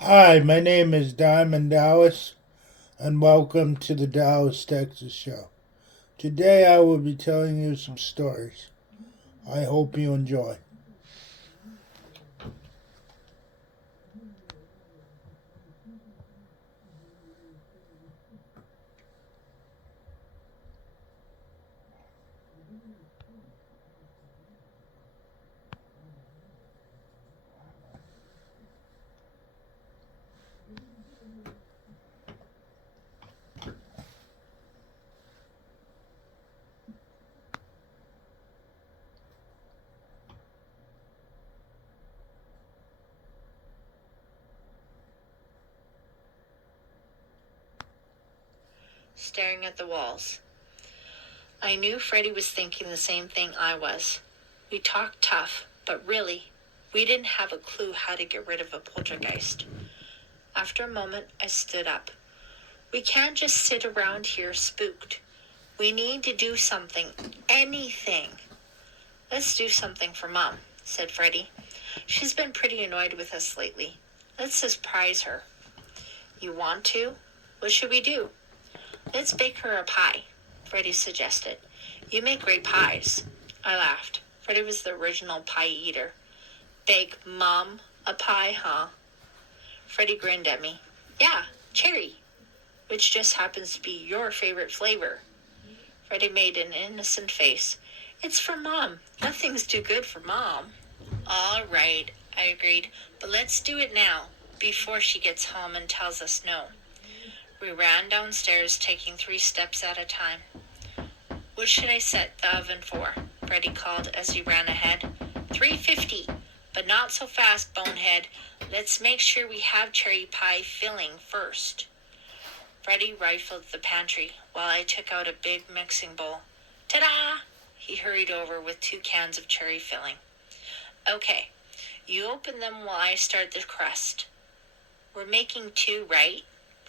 Hi, my name is Diamond Dallas, and welcome to the Dallas, Texas show. Today I will be telling you some stories. I hope you enjoy. Staring at the walls. I knew Freddie was thinking the same thing I was. We talked tough, but really, we didn't have a clue how to get rid of a poltergeist. After a moment, I stood up. We can't just sit around here spooked. We need to do something. Anything. Let's do something for Mom, said Freddie. She's been pretty annoyed with us lately. Let's surprise her. You want to? What should we do? Let's bake her a pie, Freddie suggested. You make great pies. I laughed. Freddie was the original pie eater. Bake Mom a pie, huh? Freddie grinned at me. Yeah, cherry, which just happens to be your favorite flavor. Freddie made an innocent face. It's for Mom. Nothing's too good for Mom. All right, I agreed, but let's do it now, before she gets home and tells us no. We ran downstairs, taking 3 steps at a time. What should I set the oven for? Freddie called as he ran ahead. 350, but not so fast, bonehead. Let's make sure we have cherry pie filling first. Freddie rifled the pantry while I took out a big mixing bowl. Ta-da! He hurried over with 2 cans of cherry filling. Okay, you open them while I start the crust. We're making 2, right?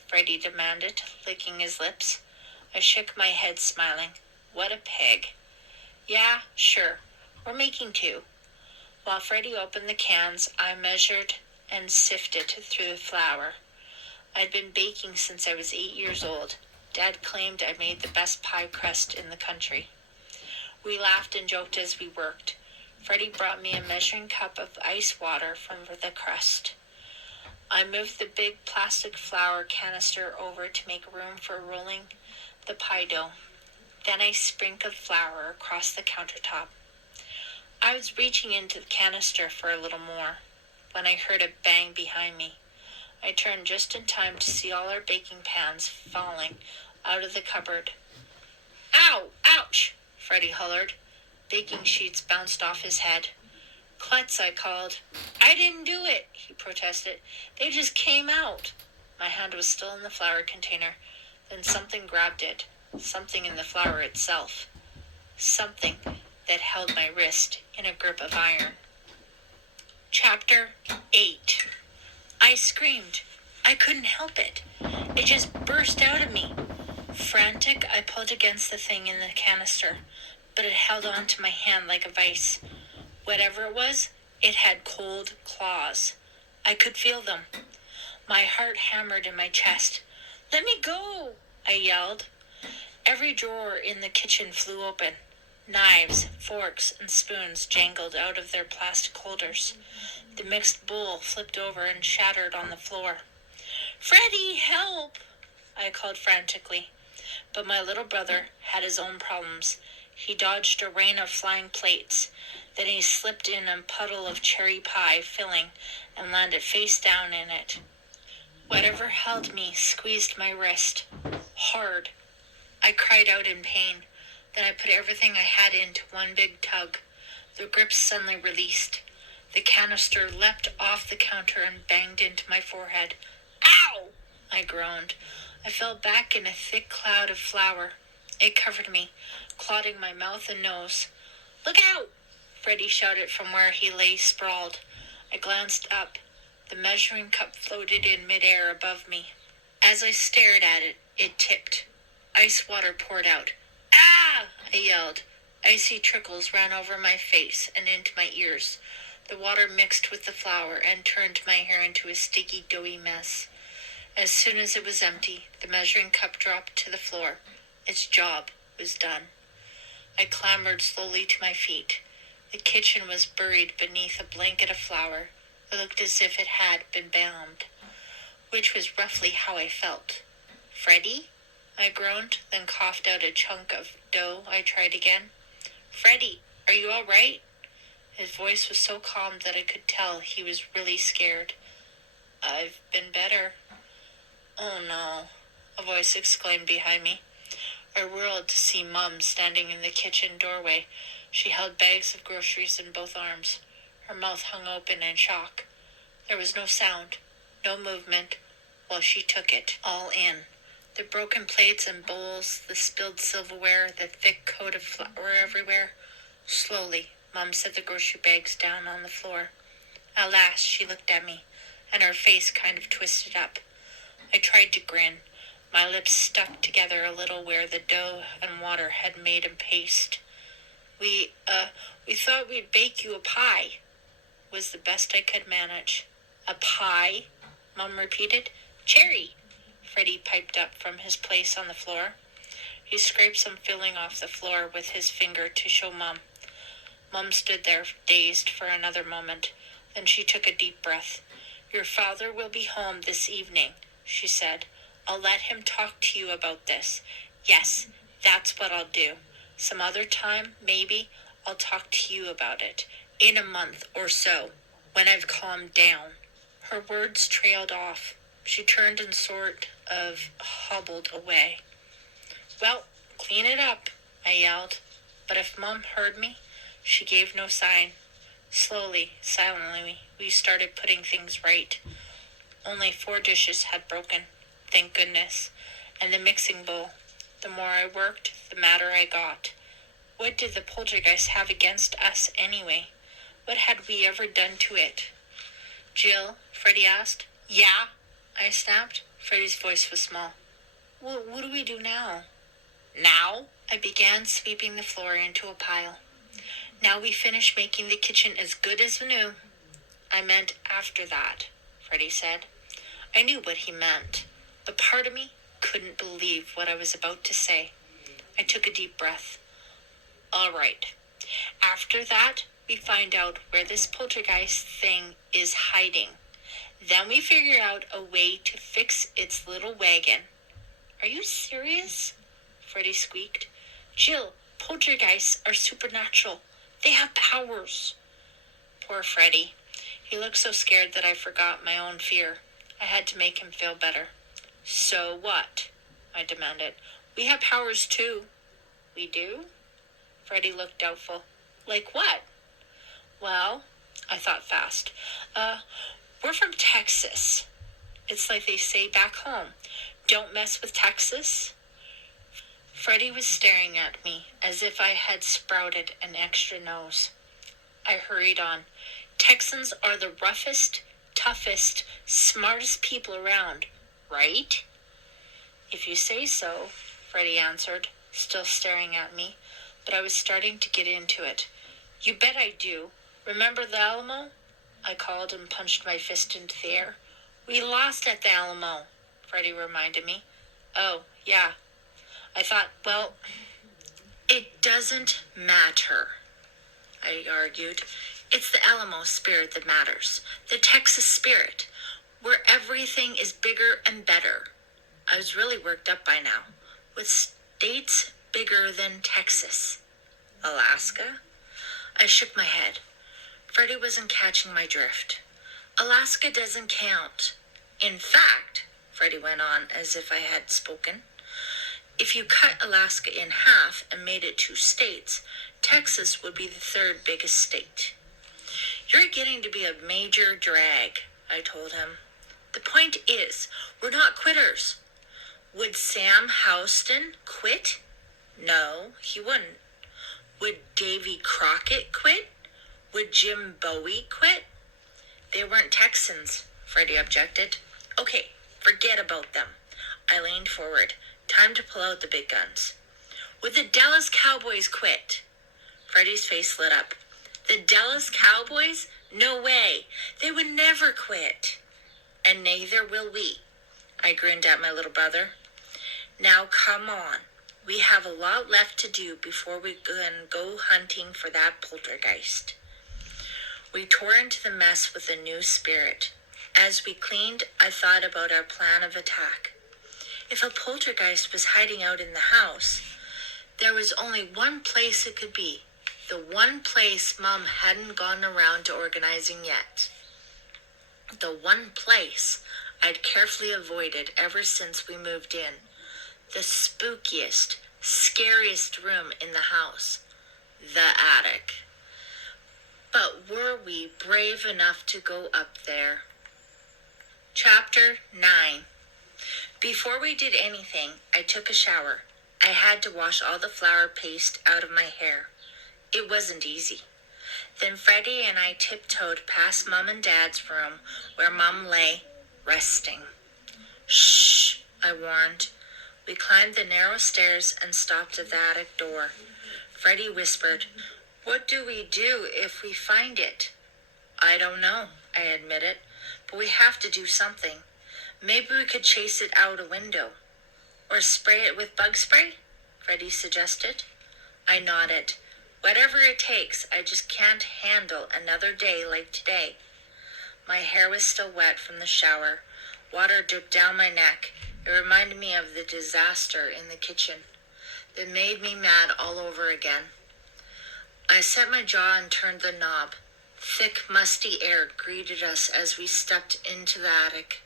Freddie demanded, licking his lips. I shook my head, smiling. What a pig. Yeah, sure. We're making 2. While Freddie opened the cans, I measured and sifted through the flour. I'd been baking since I was 8 years old. Dad claimed I made the best pie crust in the country. We laughed and joked as we worked. Freddie brought me a measuring cup of ice water from the crust. I moved the big plastic flour canister over to make room for rolling the pie dough. Then I sprinkled flour across the countertop. I was reaching into the canister for a little more when I heard a bang behind me. I turned just in time to see all our baking pans falling out of the cupboard. Ow! Ouch! Freddie hollered. Baking sheets bounced off his head. Klutz, I called. I didn't do it, he protested. They just came out. My hand was still in the flour container. Then something grabbed it. Something in the flour itself. Something that held my wrist in a grip of iron. Chapter 8. I screamed. I couldn't help it. It just burst out of me. Frantic, I pulled against the thing in the canister, but it held on to my hand like a vice. Whatever it was, it had cold claws. I could feel them. My heart hammered in my chest. Let me go, I yelled. Every drawer in the kitchen flew open. Knives, forks, and spoons jangled out of their plastic holders. The mixed bowl flipped over and shattered on the floor. Freddie, help! I called frantically. But my little brother had his own problems. He dodged a rain of flying plates. Then he slipped in a puddle of cherry pie filling and landed face down in it. Whatever held me squeezed my wrist. Hard. I cried out in pain. Then I put everything I had into one big tug. The grip suddenly released. The canister leapt off the counter and banged into my forehead. Ow! I groaned. I fell back in a thick cloud of flour. It covered me, clogging my mouth and nose. Look out! Freddie shouted from where he lay sprawled. I glanced up. The measuring cup floated in midair above me. As I stared at it, it tipped. Ice water poured out. Ah! I yelled. Icy trickles ran over my face and into my ears. The water mixed with the flour and turned my hair into a sticky, doughy mess. As soon as it was empty, the measuring cup dropped to the floor. Its job was done. I clambered slowly to my feet. The kitchen was buried beneath a blanket of flour. It looked as if it had been bound, which was roughly how I felt. "Freddie?" I groaned, then coughed out a chunk of dough. I tried again. "Freddie, are you all right?" His voice was so calm that I could tell he was really scared. "I've been better." "Oh no," a voice exclaimed behind me. I whirled to see Mum standing in the kitchen doorway. She held bags of groceries in both arms. Her mouth hung open in shock. There was no sound, no movement, while she took it all in. The broken plates and bowls, the spilled silverware, the thick coat of flour everywhere. Slowly, Mum set the grocery bags down on the floor. At last, she looked at me, and her face kind of twisted up. I tried to grin. My lips stuck together a little where the dough and water had made a paste. We thought we'd bake you a pie," was the best I could manage. "A pie?" Mum repeated. "Cherry," Freddie piped up from his place on the floor. He scraped some filling off the floor with his finger to show Mum. Mum stood there, dazed for another moment. Then she took a deep breath. "Your father will be home this evening," she said. "I'll let him talk to you about this. Yes, that's what I'll do. Some other time, maybe, I'll talk to you about it. In a month or so, when I've calmed down." Her words trailed off. She turned and sort of hobbled away. "Well, clean it up," I yelled. But if Mum heard me, she gave no sign. Slowly, silently, we started putting things right. Only 4 dishes had broken, thank goodness, and the mixing bowl. The more I worked, the madder I got. What did the poltergeist have against us anyway? What had we ever done to it? "Jill?" Freddie asked. "Yeah?" I snapped. Freddie's voice was small. What do we do now?" "Now?" I began sweeping the floor into a pile. "Now we finish making the kitchen as good as new." "I meant after that," Freddie said. I knew what he meant, but part of me couldn't believe what I was about to say. I took a deep breath. "All right. After that, we find out where this poltergeist thing is hiding. Then we figure out a way to fix its little wagon." "Are you serious?" Freddie squeaked. "Jill, poltergeists are supernatural. They have powers." Poor Freddie. He looked so scared that I forgot my own fear. I had to make him feel better. "So what?" I demanded. "We have powers too." "We do?" Freddie looked doubtful. "Like what?" "Well," I thought fast. We're from Texas. It's like they say back home, don't mess with Texas." Freddie was staring at me as if I had sprouted an extra nose. I hurried on. "Texans are the roughest, toughest, smartest people around, right?" "If you say so," Freddie answered, still staring at me, but I was starting to get into it. "You bet I do. Remember the Alamo?" I called and punched my fist into the air. "We lost at the Alamo," Freddie reminded me. "Oh, yeah." I thought, well, it doesn't matter, I argued. It's the Alamo spirit that matters. The Texas spirit, where everything is bigger and better. I was really worked up by now. With states bigger than Texas. Alaska? I shook my head. Freddie wasn't catching my drift. "Alaska doesn't count. In fact," Freddie went on as if I had spoken, "if you cut Alaska in half and made it 2 states, Texas would be the 3rd biggest state." "You're getting to be a major drag," I told him. "The point is, we're not quitters." "Would Sam Houston quit?" "No, he wouldn't." "Would Davy Crockett quit? Would Jim Bowie quit?" "They weren't Texans," Freddie objected. "Okay, forget about them." I leaned forward. Time to pull out the big guns. "Would the Dallas Cowboys quit?" Freddie's face lit up. "The Dallas Cowboys? No way. They would never quit. And neither will we. I grinned at my little brother. Now come on. We have a lot left to do before we can go hunting for that poltergeist. We tore into the mess with a new spirit. As we cleaned, I thought about our plan of attack. If a poltergeist was hiding out in the house, there was only one place it could be. The one place Mom hadn't gone around to organizing yet. The one place I'd carefully avoided ever since we moved in. The spookiest, scariest room in the house. The attic. But were we brave enough to go up there? Chapter 9. Before we did anything, I took a shower. I had to wash all the flour paste out of my hair. It wasn't easy. Then Freddie and I tiptoed past Mom and Dad's room where Mom lay, resting. Shh, I warned. We climbed the narrow stairs and stopped at the attic door. Freddie whispered, "What do we do if we find it?" "I don't know," I admitted, "but we have to do something. Maybe we could chase it out a window. Or spray it with bug spray?" Freddie suggested. I nodded. Whatever it takes, I just can't handle another day like today. My hair was still wet from the shower. Water dripped down my neck. It reminded me of the disaster in the kitchen. It made me mad all over again. I set my jaw and turned the knob. Thick, musty air greeted us as we stepped into the attic.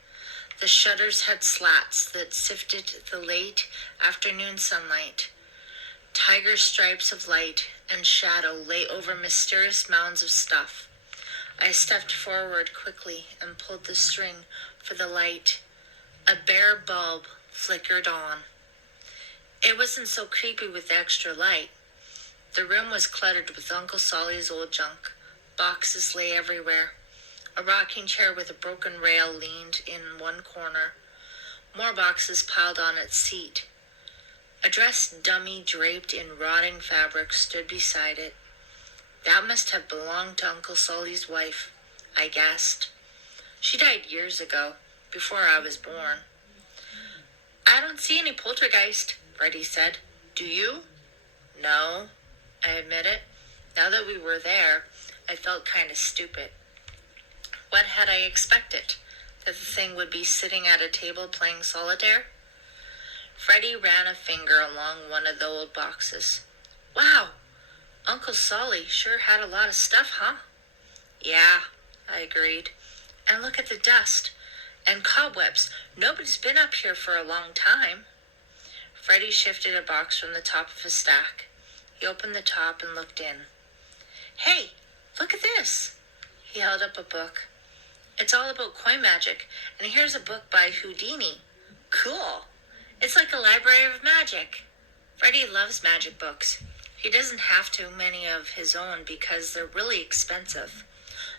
The shutters had slats that sifted the late afternoon sunlight. Tiger stripes of light and shadow lay over mysterious mounds of stuff. I stepped forward quickly and pulled the string for the light. A bare bulb flickered on. It wasn't so creepy with the extra light. The room was cluttered with Uncle Solly's old junk. Boxes lay everywhere. A rocking chair with a broken rail leaned in one corner. More boxes piled on its seat. A dressed dummy draped in rotting fabric stood beside it. That must have belonged to Uncle Solly's wife, I guessed. She died years ago, before I was born. "I don't see any poltergeist," Freddie said. "Do you?" "No," I admitted. Now that we were there, I felt kind of stupid. What had I expected? That the thing would be sitting at a table playing solitaire? Freddie ran a finger along one of the old boxes. "Wow, Uncle Solly sure had a lot of stuff, huh?" "Yeah," I agreed. "And look at the dust. And cobwebs. Nobody's been up here for a long time." Freddie shifted a box from the top of his stack. He opened the top and looked in. "Hey, look at this." He held up a book. "It's all about coin magic, and here's a book by Houdini. Cool. It's like a library of magic." Freddie loves magic books. He doesn't have too many of his own because they're really expensive.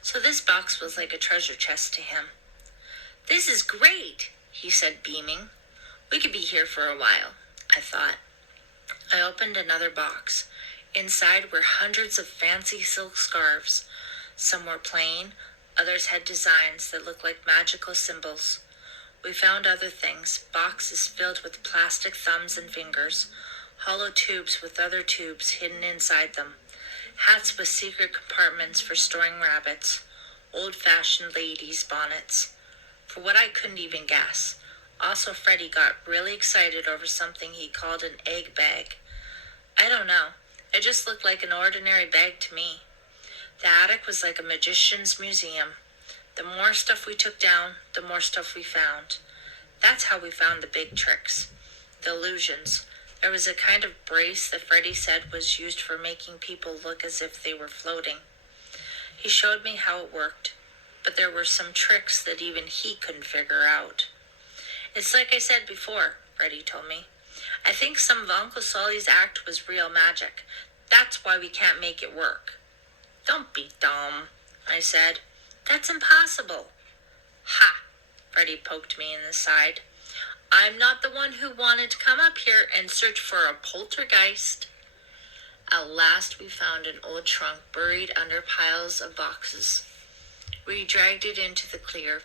So this box was like a treasure chest to him. "This is great," he said, beaming. "We could be here for a while," I thought. I opened another box. Inside were hundreds of fancy silk scarves. Some were plain, others had designs that looked like magical symbols. We found other things, boxes filled with plastic thumbs and fingers, hollow tubes with other tubes hidden inside them, hats with secret compartments for storing rabbits, old-fashioned ladies' bonnets. For what I couldn't even guess. Also, Freddie got really excited over something he called an egg bag. I don't know. It just looked like an ordinary bag to me. The attic was like a magician's museum. The more stuff we took down, the more stuff we found. That's how we found the big tricks. The illusions. There was a kind of brace that Freddie said was used for making people look as if they were floating. He showed me how it worked, but there were some tricks that even he couldn't figure out. "It's like I said before," Freddie told me. "I think some of Uncle Solly's act was real magic. That's why we can't make it work." "Don't be dumb," I said. "That's impossible." "Ha!" Freddie poked me in the side. "I'm not the one who wanted to come up here and search for a poltergeist." At last we found an old trunk buried under piles of boxes. We dragged it into the clear.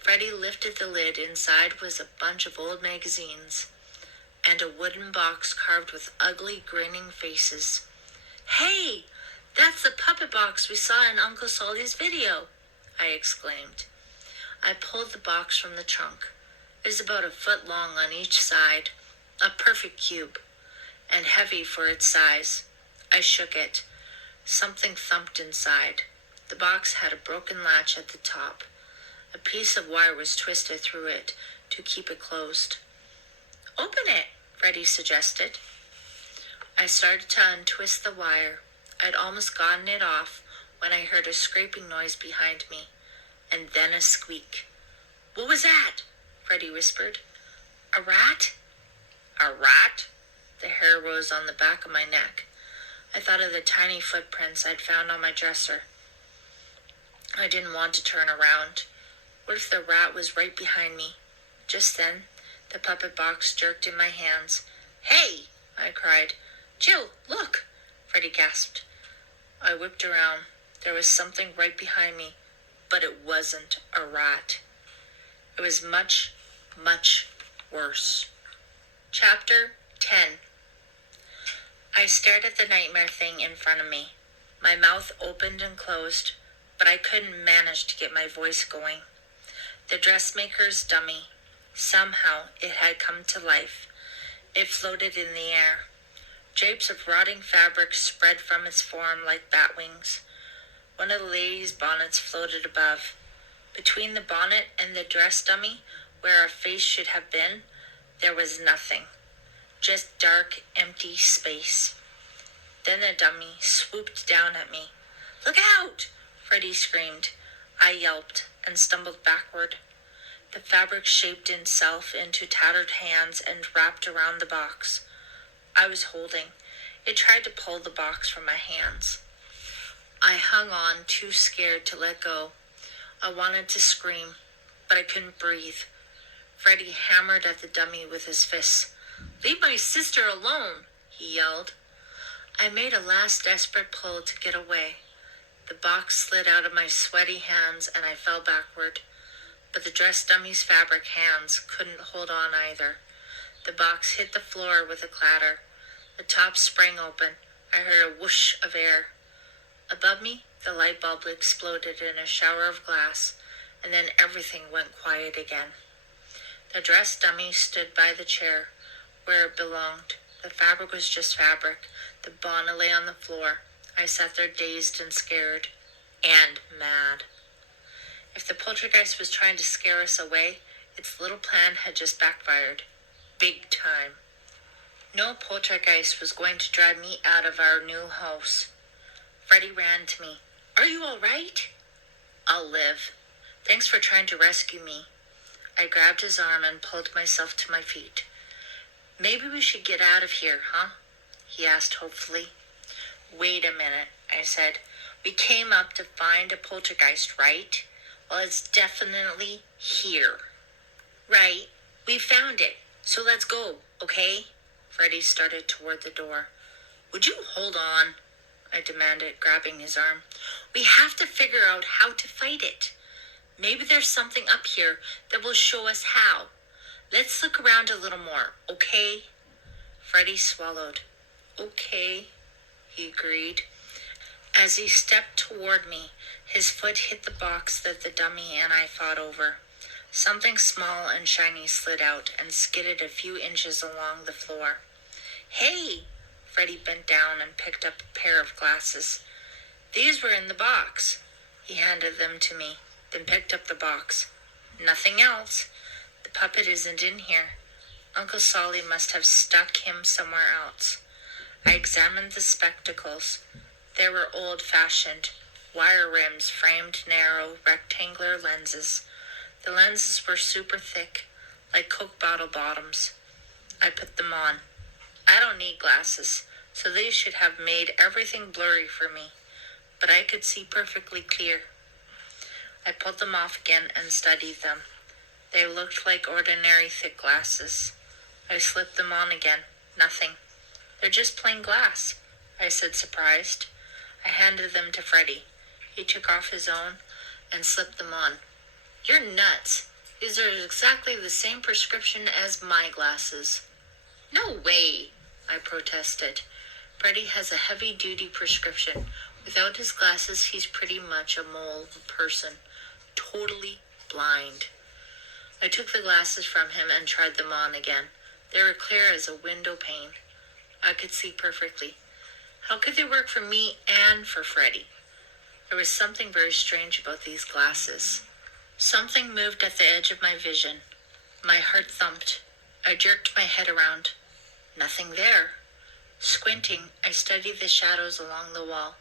Freddie lifted the lid. Inside was a bunch of old magazines and a wooden box carved with ugly, grinning faces. "Hey, that's the puppet box we saw in Uncle Solly's video," I exclaimed. I pulled the box from the trunk. It was about a foot long on each side, a perfect cube, and heavy for its size. I shook it. Something thumped inside. The box had a broken latch at the top. A piece of wire was twisted through it to keep it closed. "Open it," Freddie suggested. I started to untwist the wire. I'd almost gotten it off when I heard a scraping noise behind me, and then a squeak. "What was that?" Freddie whispered. "A rat?" "A rat?" The hair rose on the back of my neck. I thought of the tiny footprints I'd found on my dresser. I didn't want to turn around. What if the rat was right behind me? Just then, the puppet box jerked in my hands. "Hey!" I cried. "Jill, look!" Freddie gasped. I whipped around. There was something right behind me, but it wasn't a rat. It was much, much worse. Chapter 10. I stared at the nightmare thing in front of me. My mouth opened and closed, but I couldn't manage to get my voice going. The dressmaker's dummy. Somehow it had come to life. It floated in the air. Drapes of rotting fabric spread from its form like bat wings. One of the ladies' bonnets floated above. Between the bonnet and the dress dummy, where a face should have been, there was nothing. Just dark, empty space. Then the dummy swooped down at me. "Look out!" Freddie screamed. I yelped and stumbled backward. The fabric shaped itself into tattered hands and wrapped around the box I was holding. It tried to pull the box from my hands. I hung on, too scared to let go. I wanted to scream, but I couldn't breathe. Freddie hammered at the dummy with his fists. "Leave my sister alone," he yelled. I made a last desperate pull to get away. The box slid out of my sweaty hands and I fell backward. But the dress dummy's fabric hands couldn't hold on either. The box hit the floor with a clatter. The top sprang open. I heard a whoosh of air. Above me, the light bulb exploded in a shower of glass, and then everything went quiet again. The dress dummy stood by the chair, where it belonged. The fabric was just fabric. The bonnet lay on the floor. I sat there dazed and scared. And mad. If the poltergeist was trying to scare us away, its little plan had just backfired. Big time. No poltergeist was going to drive me out of our new house. Freddie ran to me. "Are you all right?" "I'll live. Thanks for trying to rescue me." I grabbed his arm and pulled myself to my feet. "Maybe we should get out of here, huh?" he asked hopefully. "Wait a minute," I said. "We came up to find a poltergeist, right? Well, it's definitely here." "Right. We found it. So let's go, okay?" Freddie started toward the door. "Would you hold on?" I demanded, grabbing his arm. "We have to figure out how to fight it. Maybe there's something up here that will show us how. Let's look around a little more, okay?" Freddie swallowed. "Okay," he agreed. As he stepped toward me, his foot hit the box that the dummy and I fought over. Something small and shiny slid out and skidded a few inches along the floor. "Hey!" Freddie bent down and picked up a pair of glasses. "These were in the box." He handed them to me, then picked up the box. "Nothing else. The puppet isn't in here. Uncle Solly must have stuck him somewhere else." I examined the spectacles. They were old-fashioned, wire rims framed narrow, rectangular lenses. The lenses were super thick, like Coke bottle bottoms. I put them on. I don't need glasses, so they should have made everything blurry for me, but I could see perfectly clear. I pulled them off again and studied them. They looked like ordinary thick glasses. I slipped them on again. Nothing. "They're just plain glass," I said, surprised. I handed them to Freddie. He took off his own and slipped them on. You're nuts. These are exactly the same prescription as my glasses. No way, I protested. Freddie has a heavy-duty prescription. Without his glasses, he's pretty much a mole of a person. Totally blind. I took the glasses from him and tried them on again. They were clear as a window pane. I could see perfectly. How could they work for me and for Freddie? There was something very strange about these glasses. Something moved at the edge of my vision. My heart thumped. I jerked my head around. Nothing there. Squinting, I studied the shadows along the wall.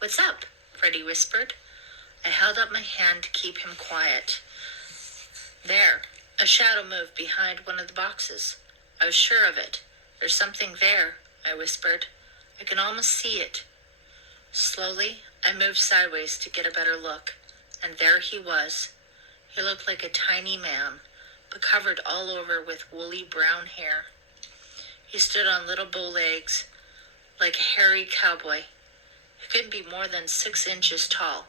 What's up? Freddie whispered. I held up my hand to keep him quiet. There. A shadow moved behind one of the boxes. I was sure of it. There's something there, I whispered. I can almost see it. Slowly, I moved sideways to get a better look, and there he was. He looked like a tiny man, but covered all over with woolly brown hair. He stood on little bow legs, like a hairy cowboy. He couldn't be more than 6 inches tall.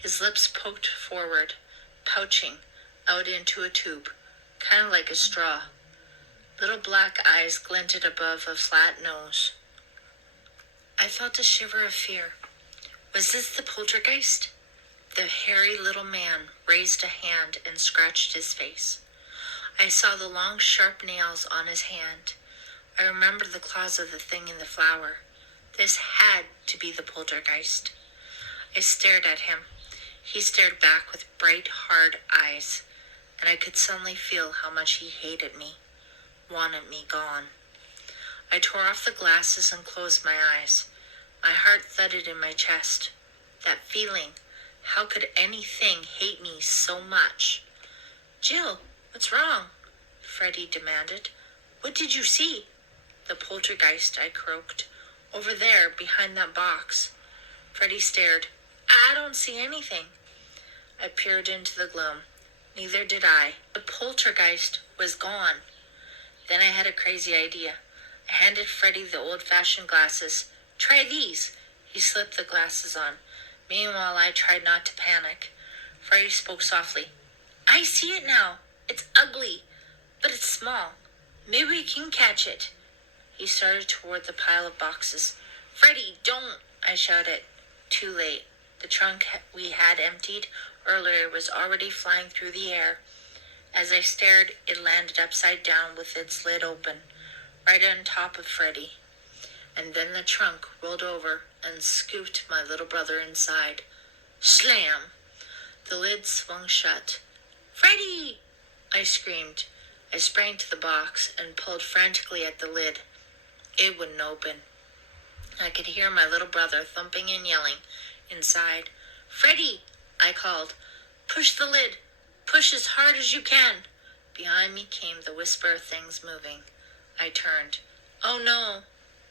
His lips poked forward, pouching out into a tube, kind of like a straw. Little black eyes glinted above a flat nose. I felt a shiver of fear. Was this the poltergeist? The hairy little man raised a hand and scratched his face. I saw the long, sharp nails on his hand. I remembered the claws of the thing in the flower. This had to be the poltergeist. I stared at him. He stared back with bright, hard eyes, and I could suddenly feel how much he hated me, wanted me gone. I tore off the glasses and closed my eyes. My heart thudded in my chest. That feeling, how could anything hate me so much? Jill, what's wrong? Freddie demanded. What did you see? The poltergeist, I croaked. Over there, behind that box. Freddie stared. I don't see anything. I peered into the gloom. Neither did I. The poltergeist was gone. Then I had a crazy idea. I handed Freddie the old-fashioned glasses. Try these. He slipped the glasses on. Meanwhile, I tried not to panic. Freddie spoke softly. I see it now. It's ugly, but it's small. Maybe we can catch it. He started toward the pile of boxes. Freddie, don't, I shouted. Too late. The trunk we had emptied earlier was already flying through the air. As I stared, it landed upside down with its lid open, right on top of Freddie. And then the trunk rolled over and scooped my little brother inside. Slam! The lid swung shut. Freddie! I screamed. I sprang to the box and pulled frantically at the lid. It wouldn't open. I could hear my little brother thumping and yelling inside. Freddie! I called. Push the lid. Push as hard as you can. Behind me came the whisper of things moving. I turned. Oh no!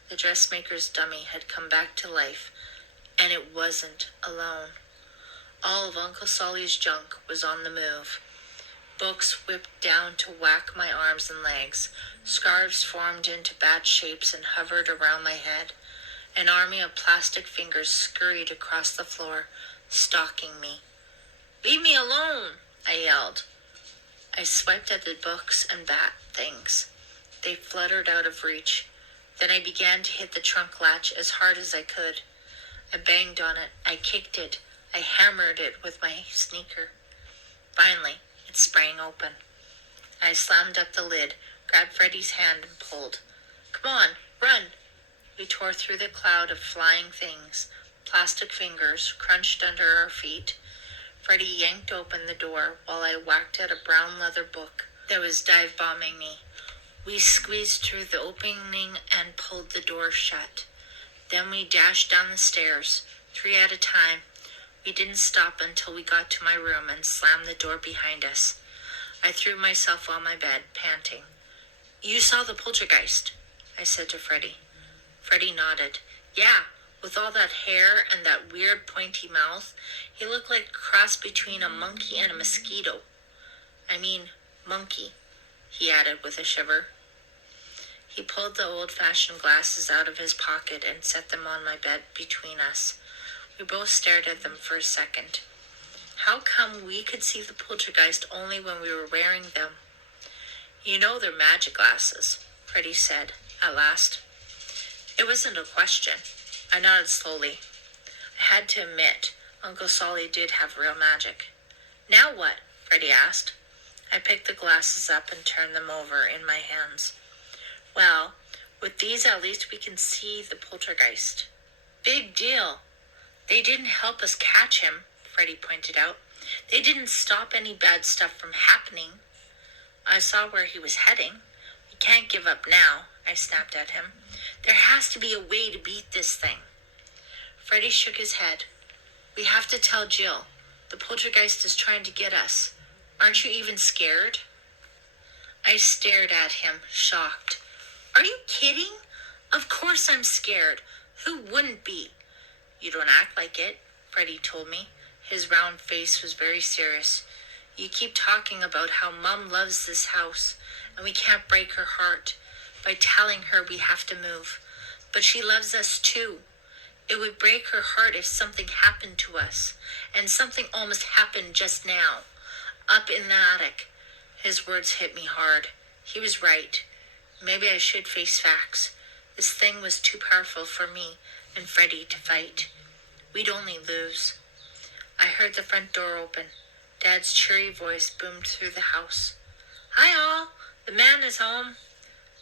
The dressmaker's dummy had come back to life, and it wasn't alone. All of Uncle Solly's junk was on the move. Books whipped down to whack my arms and legs. Scarves formed into bat shapes and hovered around my head. An army of plastic fingers scurried across the floor, stalking me. Leave me alone, I yelled. I swiped at the books and bat things. They fluttered out of reach. Then I began to hit the trunk latch as hard as I could. I banged on it. I kicked it. I hammered it with my sneaker. Finally, it sprang open. I slammed up the lid, grabbed Freddie's hand, and pulled. Come on, run! We tore through the cloud of flying things. Plastic fingers crunched under our feet. Freddie yanked open the door while I whacked at a brown leather book that was dive-bombing me. We squeezed through the opening and pulled the door shut. Then we dashed down the stairs, 3 at a time. We didn't stop until we got to my room and slammed the door behind us. I threw myself on my bed, panting. You saw the poltergeist, I said to Freddie. Freddie nodded. Yeah, with all that hair and that weird pointy mouth, he looked like a cross between a monkey and a mosquito. I mean, monkey, he added with a shiver. He pulled the old-fashioned glasses out of his pocket and set them on my bed between us. We both stared at them for a second. How come we could see the poltergeist only when we were wearing them? You know they're magic glasses, Freddie said, at last. It wasn't a question. I nodded slowly. I had to admit, Uncle Solly did have real magic. Now what? Freddie asked. I picked the glasses up and turned them over in my hands. Well, with these at least we can see the poltergeist. Big deal. They didn't help us catch him, Freddie pointed out. They didn't stop any bad stuff from happening. I saw where he was heading. We can't give up now, I snapped at him. There has to be a way to beat this thing. Freddie shook his head. We have to tell Jill. The poltergeist is trying to get us. Aren't you even scared? I stared at him, shocked. Are you kidding? Of course I'm scared. Who wouldn't be? You don't act like it, Freddie told me. His round face was very serious. You keep talking about how Mom loves this house, and we can't break her heart by telling her we have to move. But she loves us too. It would break her heart if something happened to us, and something almost happened just now, up in the attic. His words hit me hard. He was right. Maybe I should face facts. This thing was too powerful for me and Freddie to fight. We'd only lose. I heard the front door open. Dad's cheery voice boomed through the house. Hi all, the man is home.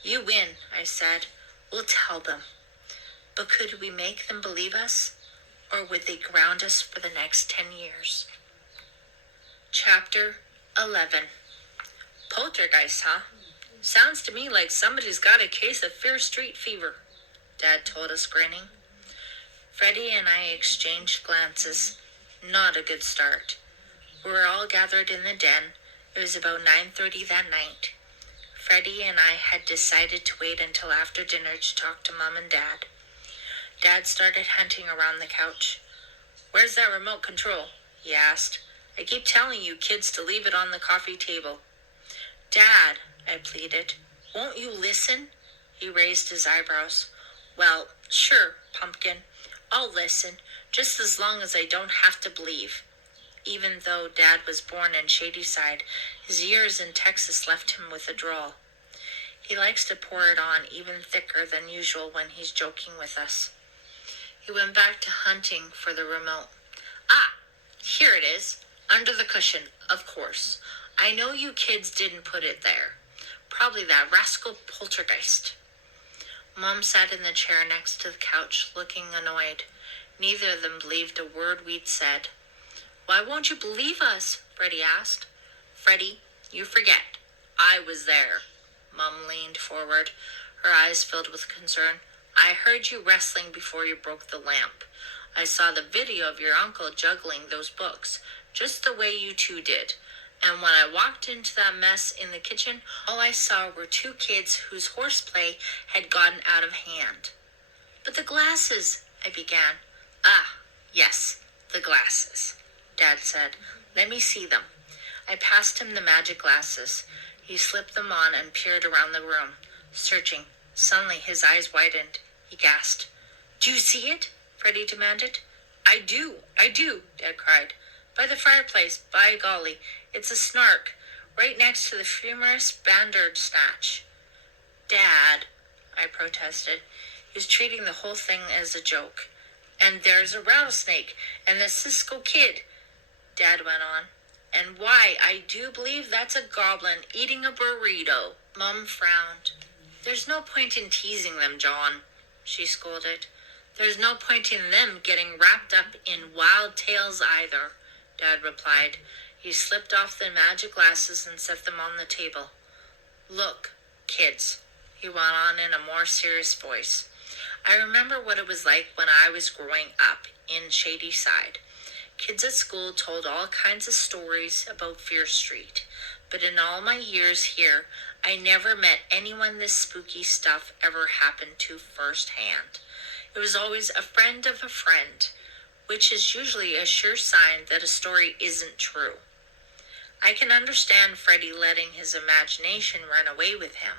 You win, I said. We'll tell them. But could we make them believe us? Or would they ground us for the next 10 years? Chapter 11. Poltergeist, huh? Sounds to me like somebody's got a case of Fear Street fever, Dad told us, grinning. Freddie and I exchanged glances. Not a good start. We were all gathered in the den. It was about 9:30 that night. Freddie and I had decided to wait until after dinner to talk to Mom and Dad. Dad started hunting around the couch. Where's that remote control? He asked. I keep telling you kids to leave it on the coffee table. Dad, I pleaded, won't you listen? He raised his eyebrows. Well, sure, Pumpkin. I'll listen, just as long as I don't have to believe. Even though Dad was born in Shadyside, his years in Texas left him with a drawl. He likes to pour it on even thicker than usual when he's joking with us. He went back to hunting for the remote. Ah, here it is. Under the cushion, of course. I know you kids didn't put it there. Probably that rascal poltergeist. Mom sat in the chair next to the couch, looking annoyed. Neither of them believed a word we'd said. Why won't you believe us? Freddie asked. Freddie, you forget. I was there. Mom leaned forward, her eyes filled with concern. I heard you wrestling before you broke the lamp. I saw the video of your uncle juggling those books, just the way you two did. And when I walked into that mess in the kitchen, all I saw were two kids whose horseplay had gotten out of hand. But the glasses, I began. Ah, yes, the glasses, Dad said. Let me see them. I passed him the magic glasses. He slipped them on and peered around the room, searching. Suddenly his eyes widened. He gasped. Do you see it? Freddie demanded. I do, Dad cried. By the fireplace, by golly, it's a snark, right next to the humorous Bandersnatch. Dad, I protested. He's treating the whole thing as a joke. And there's a rattlesnake, and the Cisco Kid, Dad went on. And why, I do believe that's a goblin eating a burrito. Mom frowned. There's no point in teasing them, John, she scolded. There's no point in them getting wrapped up in wild tales either, Dad replied. He slipped off the magic glasses and set them on the table. Look, kids, he went on in a more serious voice. I remember what it was like when I was growing up in Shadyside. Kids at school told all kinds of stories about Fear Street, but in all my years here, I never met anyone this spooky stuff ever happened to firsthand. It was always a friend of a friend, which is usually a sure sign that a story isn't true. I can understand Freddie letting his imagination run away with him,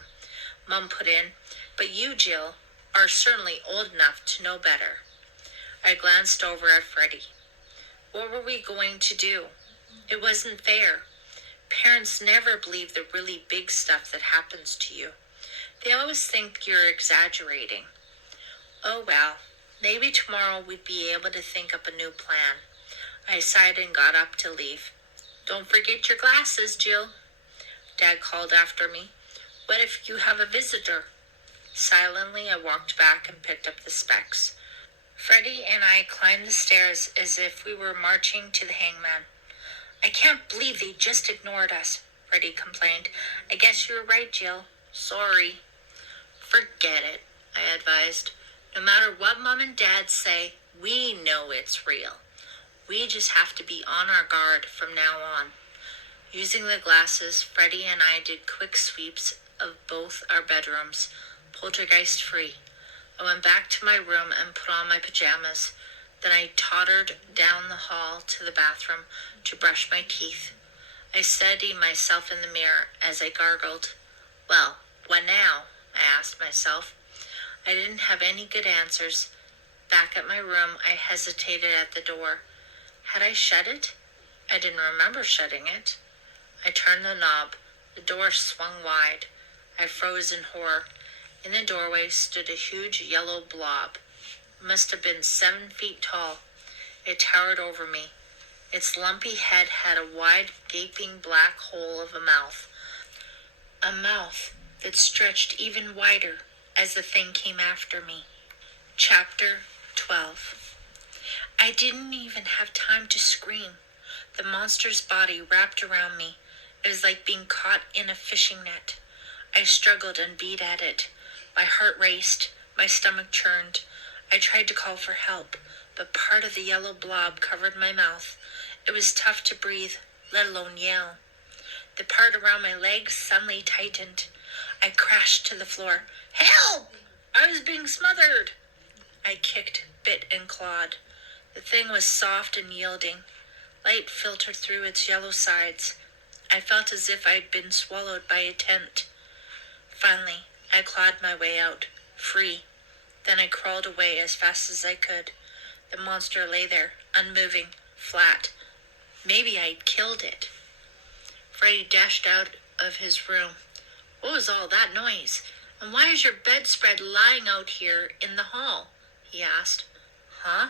Mom put in, but you, Jill, are certainly old enough to know better. I glanced over at Freddie. What were we going to do? It wasn't fair. Parents never believe the really big stuff that happens to you. They always think you're exaggerating. Oh well, maybe tomorrow we'd be able to think up a new plan. I sighed and got up to leave. Don't forget your glasses, Jill, Dad called after me. What if you have a visitor? Silently, I walked back and picked up the specs. Freddie and I climbed the stairs as if we were marching to the hangman. I can't believe they just ignored us, Freddie complained. I guess you were right, Jill. Sorry. Forget it, I advised. No matter what Mom and Dad say, we know it's real. We just have to be on our guard from now on. Using the glasses, Freddie and I did quick sweeps of both our bedrooms, poltergeist-free. I went back to my room and put on my pajamas. Then I tottered down the hall to the bathroom to brush my teeth. I steadied myself in the mirror as I gargled. Well, what now? I asked myself. I didn't have any good answers. Back at my room, I hesitated at the door. Had I shut it? I didn't remember shutting it. I turned the knob. The door swung wide. I froze in horror. In the doorway stood a huge yellow blob. It must have been 7 feet tall. It towered over me. Its lumpy head had a wide, gaping black hole of a mouth. A mouth that stretched even wider as the thing came after me. Chapter 12. I didn't even have time to scream. The monster's body wrapped around me. It was like being caught in a fishing net. I struggled and beat at it. My heart raced. My stomach churned. I tried to call for help, but part of the yellow blob covered my mouth. It was tough to breathe, let alone yell. The part around my legs suddenly tightened. I crashed to the floor. Help! I was being smothered! I kicked, bit, and clawed. The thing was soft and yielding. Light filtered through its yellow sides. I felt as if I'd been swallowed by a tent. Finally, I clawed my way out, free. Then I crawled away as fast as I could. The monster lay there, unmoving, flat. Maybe I'd killed it. Freddie dashed out of his room. What was all that noise? And why is your bedspread lying out here in the hall? He asked. Huh?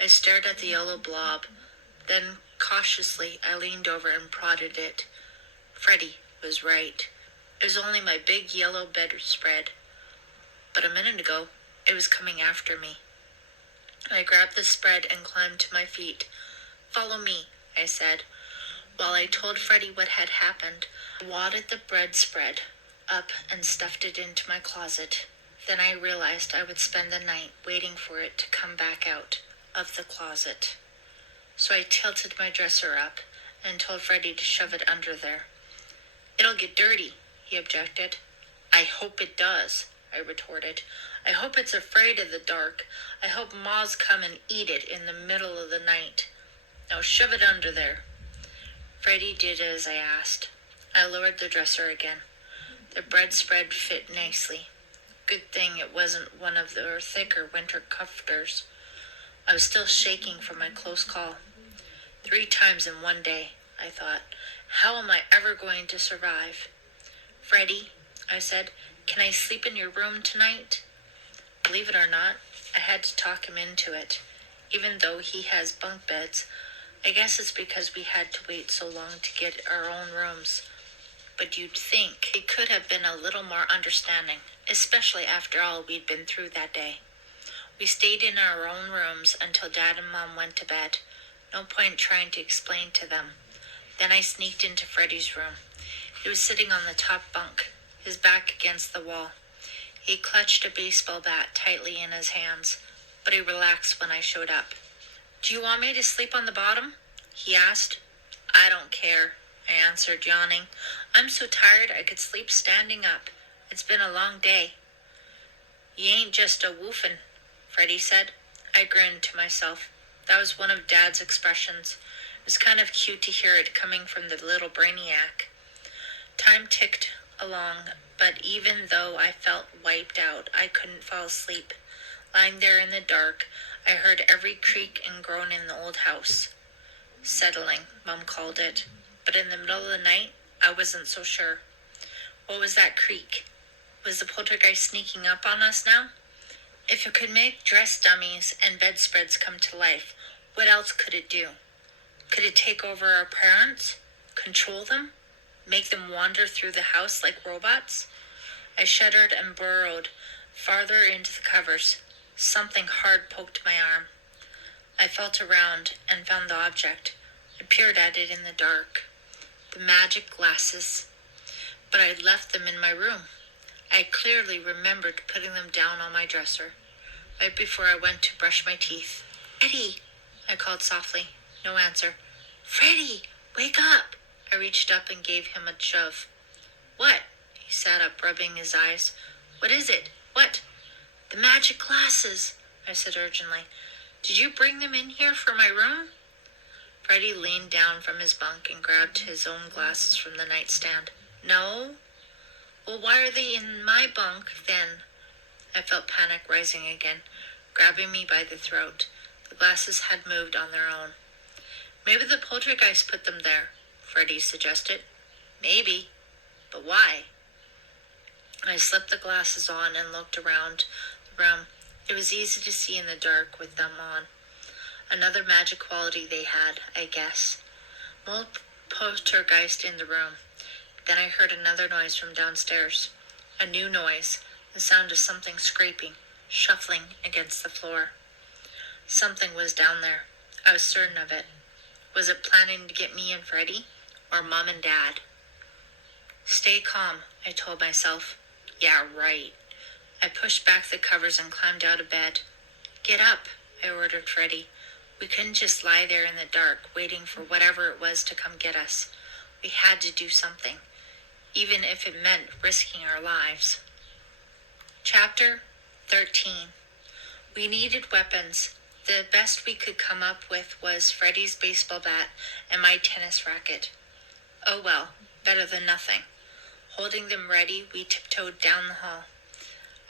I stared at the yellow blob. Then, cautiously, I leaned over and prodded it. Freddie was right. It was only my big yellow bedspread. But a minute ago, it was coming after me. I grabbed the spread and climbed to my feet. Follow me, I said. While I told Freddie what had happened, I wadded the bedspread up and stuffed it into my closet. Then I realized I would spend the night waiting for it to come back out of the closet. So I tilted my dresser up and told Freddie to shove it under there. It'll get dirty, he objected. I hope it does, I retorted. I hope it's afraid of the dark. I hope moths come and eat it in the middle of the night. Now shove it under there. Freddie did as I asked. I lowered the dresser again. The bedspread fit nicely. Good thing it wasn't one of their thicker winter comforters. I was still shaking from my close call. 3 times in one day, I thought. How am I ever going to survive? Freddie, I said, can I sleep in your room tonight? Believe it or not, I had to talk him into it. Even though he has bunk beds, I guess it's because we had to wait so long to get our own rooms. But you'd think he could have been a little more understanding, especially after all we'd been through that day. We stayed in our own rooms until Dad and Mom went to bed. No point trying to explain to them. Then I sneaked into Freddie's room. He was sitting on the top bunk, his back against the wall. He clutched a baseball bat tightly in his hands, but he relaxed when I showed up. Do you want me to sleep on the bottom? He asked. I don't care, I answered, yawning. I'm so tired I could sleep standing up. It's been a long day. You ain't just a woofin', Freddie said. I grinned to myself. That was one of Dad's expressions. It was kind of cute to hear it coming from the little brainiac. Time ticked along, but even though I felt wiped out, I couldn't fall asleep. Lying there in the dark, I heard every creak and groan in the old house. Settling, Mom called it. But in the middle of the night, I wasn't so sure. What was that creak? Was the poltergeist sneaking up on us now? If it could make dress dummies and bedspreads come to life, what else could it do? Could it take over our parents? Control them? Make them wander through the house like robots? I shuddered and burrowed farther into the covers. Something hard poked my arm. I felt around and found the object. I peered at it in the dark. The magic glasses. But I'd left them in my room. I clearly remembered putting them down on my dresser, right before I went to brush my teeth. "Freddie," I called softly. No answer. "Freddie, wake up!" I reached up and gave him a shove. "What?" He sat up, rubbing his eyes. "What is it? What?" "The magic glasses," I said urgently. "Did you bring them in here for my room?" Freddie leaned down from his bunk and grabbed his own glasses from the nightstand. "No?" "Well, why are they in my bunk, then?" I felt panic rising again, grabbing me by the throat. The glasses had moved on their own. "Maybe the poltergeist put them there," Freddie suggested. "Maybe. But why?" I slipped the glasses on and looked around the room. It was easy to see in the dark with them on. Another magic quality they had, I guess. More poltergeist in the room. Then I heard another noise from downstairs. A new noise, the sound of something scraping, shuffling against the floor. Something was down there. I was certain of it. Was it planning to get me and Freddie, or Mom and Dad? "Stay calm," I told myself. Yeah, right. I pushed back the covers and climbed out of bed. "Get up," I ordered Freddie. We couldn't just lie there in the dark, waiting for whatever it was to come get us. We had to do something, even if it meant risking our lives. Chapter 13. We needed weapons. The best we could come up with was Freddie's baseball bat and my tennis racket. Oh well, better than nothing. Holding them ready, we tiptoed down the hall.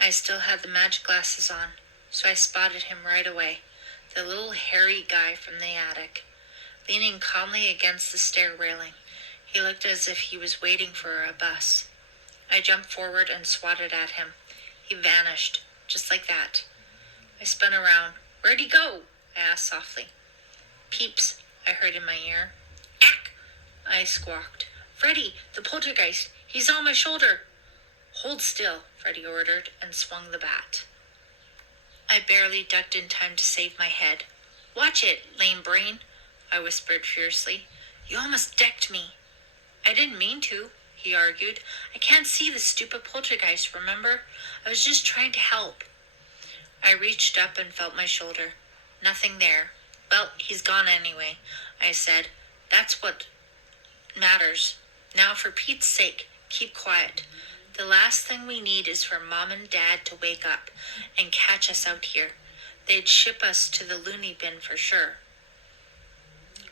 I still had the magic glasses on, so I spotted him right away. The little hairy guy from the attic, leaning calmly against the stair railing. He looked as if he was waiting for a bus. I jumped forward and swatted at him. He vanished, just like that. I spun around. "Where'd he go?" I asked softly. "Peeps," I heard in my ear. "Ack!" I squawked. "Freddie, the poltergeist, he's on my shoulder." "Hold still," Freddie ordered, and swung the bat. I barely ducked in time to save my head. "Watch it, lame brain," I whispered fiercely. "You almost decked me." "I didn't mean to," he argued. "I can't see the stupid poltergeist, remember? I was just trying to help." I reached up and felt my shoulder. Nothing there. "Well, he's gone anyway," I said. "That's what matters. Now, for Pete's sake, keep quiet. The last thing we need is for Mom and Dad to wake up and catch us out here. They'd ship us to the loony bin for sure."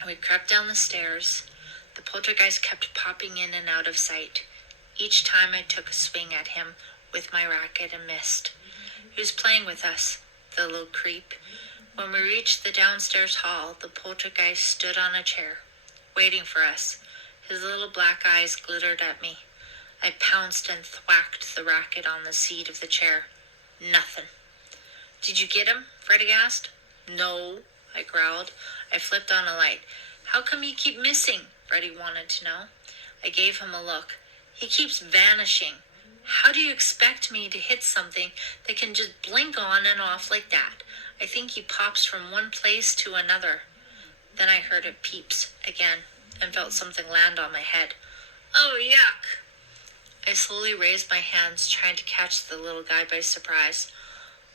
We crept down the stairs. The poltergeist kept popping in and out of sight. Each time I took a swing at him with my racket and missed. He was playing with us, the little creep. When we reached the downstairs hall, the poltergeist stood on a chair, waiting for us. His little black eyes glittered at me. I pounced and thwacked the racket on the seat of the chair. Nothing. "Did you get him?" Freddie asked. "No," I growled. I flipped on a light. "How come you keep missing?" Freddie wanted to know. I gave him a look. "He keeps vanishing. How do you expect me to hit something that can just blink on and off like that? I think he pops from one place to another." Then I heard it peeps again and felt something land on my head. "Oh, yuck!" I slowly raised my hands, trying to catch the little guy by surprise.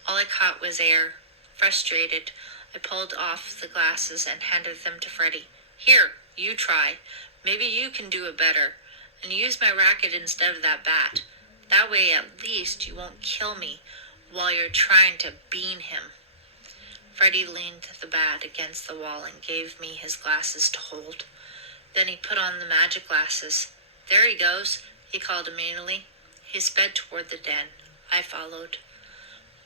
All I caught was air. Frustrated, I pulled off the glasses and handed them to Freddie. "Here, you try. Maybe you can do it better. And use my racket instead of that bat. That way at least you won't kill me while you're trying to bean him." Freddie leaned the bat against the wall and gave me his glasses to hold. Then he put on the magic glasses. "There he goes," he called immediately. He sped toward the den. I followed.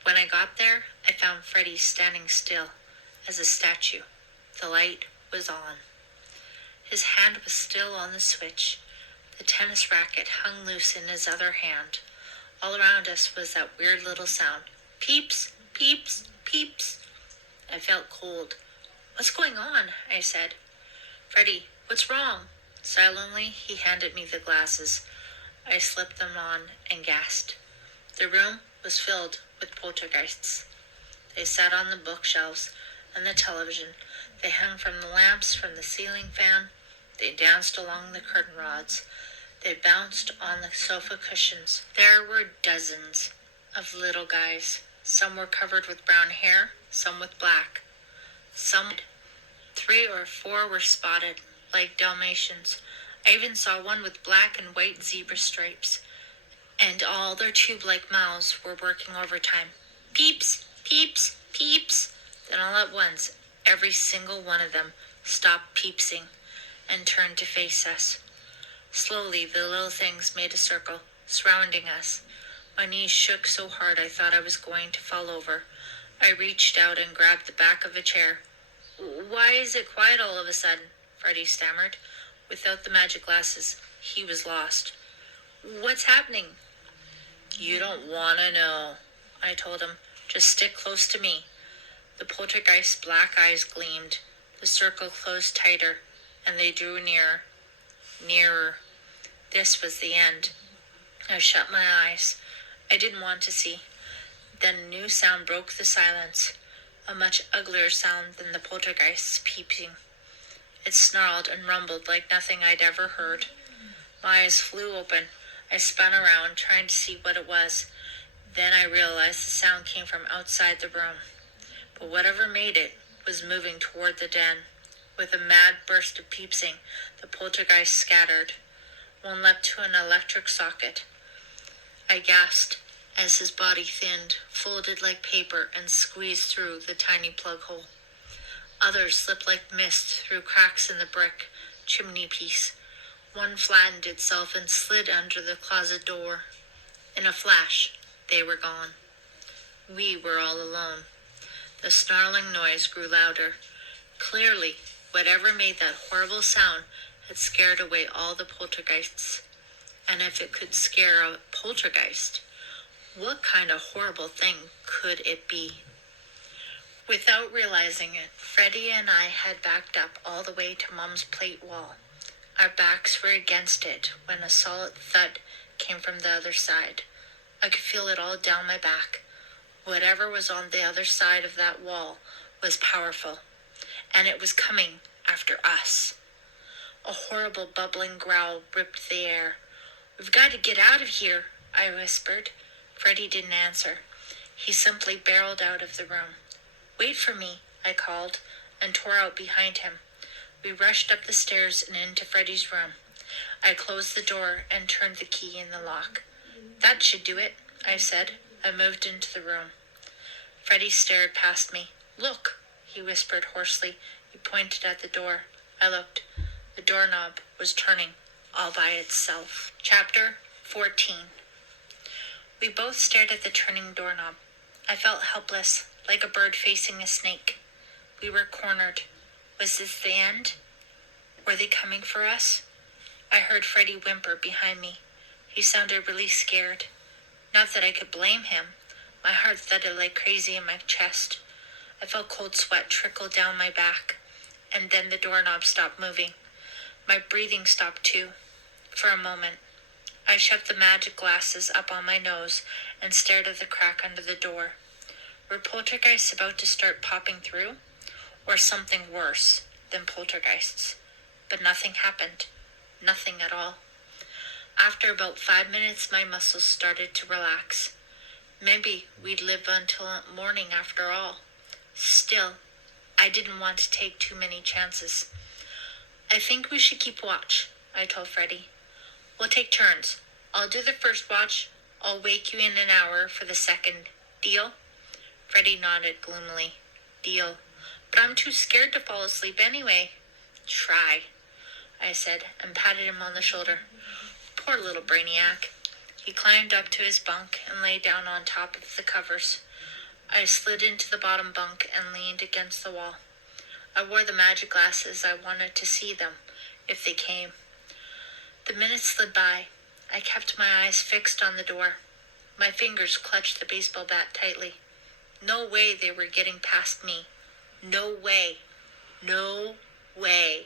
When I got there, I found Freddie standing still as a statue. The light was on. His hand was still on the switch. The tennis racket hung loose in his other hand. All around us was that weird little sound. Peeps, peeps, peeps. I felt cold. What's going on? I said. Freddie, what's wrong? Silently, he handed me the glasses. I slipped them on and gasped. The room was filled with poltergeists. They sat on the bookshelves and the television. They hung from the lamps, from the ceiling fan. They danced along the curtain rods. They bounced on the sofa cushions. There were dozens of little guys. Some were covered with brown hair, some with black. Some, 3 or 4 were spotted, like Dalmatians. I even saw one with black and white zebra stripes. And all their tube-like mouths were working overtime. Peeps, peeps, peeps. Then all at once, every single one of them stopped peepsing and turned to face us. Slowly, the little things made a circle, surrounding us. My knees shook so hard I thought I was going to fall over. I reached out and grabbed the back of a chair. Why is it quiet all of a sudden? Freddie stammered. Without the magic glasses, he was lost. What's happening? You don't want to know, I told him. Just stick close to me. The poltergeist's black eyes gleamed. The circle closed tighter, and they drew nearer. Nearer. This was the end. I shut my eyes. I didn't want to see. Then a new sound broke the silence, a much uglier sound than the poltergeist's peeping. It snarled and rumbled like nothing I'd ever heard. My eyes flew open. I spun around, trying to see what it was. Then I realized the sound came from outside the room. But whatever made it was moving toward the den. With a mad burst of peepsing, the poltergeist scattered. One leapt to an electric socket. I gasped as his body thinned, folded like paper, and squeezed through the tiny plug hole. Others slipped like mist through cracks in the brick chimney piece. One flattened itself and slid under the closet door. In a flash, they were gone. We were all alone. The snarling noise grew louder. Clearly, whatever made that horrible sound had scared away all the poltergeists. And if it could scare a poltergeist, what kind of horrible thing could it be? Without realizing it, Freddie and I had backed up all the way to Mom's plate wall. Our backs were against it when a solid thud came from the other side. I could feel it all down my back. Whatever was on the other side of that wall was powerful, and it was coming after us. A horrible bubbling growl ripped the air. "We've got to get out of here," I whispered. Freddie didn't answer. He simply barreled out of the room. "Wait for me," I called, and tore out behind him. We rushed up the stairs and into Freddie's room. I closed the door and turned the key in the lock. "That should do it," I said. I moved into the room. Freddie stared past me. "Look," he whispered hoarsely. He pointed at the door. I looked. The doorknob was turning all by itself. Chapter 14. We both stared at the turning doorknob. I felt helpless, like a bird facing a snake. We were cornered. Was this the end? Were they coming for us? I heard Freddie whimper behind me. He sounded really scared. Not that I could blame him. My heart thudded like crazy in my chest. I felt cold sweat trickle down my back. And then the doorknob stopped moving. My breathing stopped too. For a moment. I shoved the magic glasses up on my nose and stared at the crack under the door. Were poltergeists about to start popping through? Or something worse than poltergeists? But nothing happened. Nothing at all. After about 5 minutes, my muscles started to relax. Maybe we'd live until morning after all. Still, I didn't want to take too many chances. "I think we should keep watch," I told Freddie. "We'll take turns. I'll do the first watch. I'll wake you in an hour for the second. Deal?" Freddie nodded gloomily. "Deal. But I'm too scared to fall asleep anyway." "Try," I said, and patted him on the shoulder. Poor little brainiac. He climbed up to his bunk and lay down on top of the covers. I slid into the bottom bunk and leaned against the wall. I wore the magic glasses. I wanted to see them. if they came. The minutes slid by. I kept my eyes fixed on the door. My fingers clutched the baseball bat tightly. No way they were getting past me. No way. No way.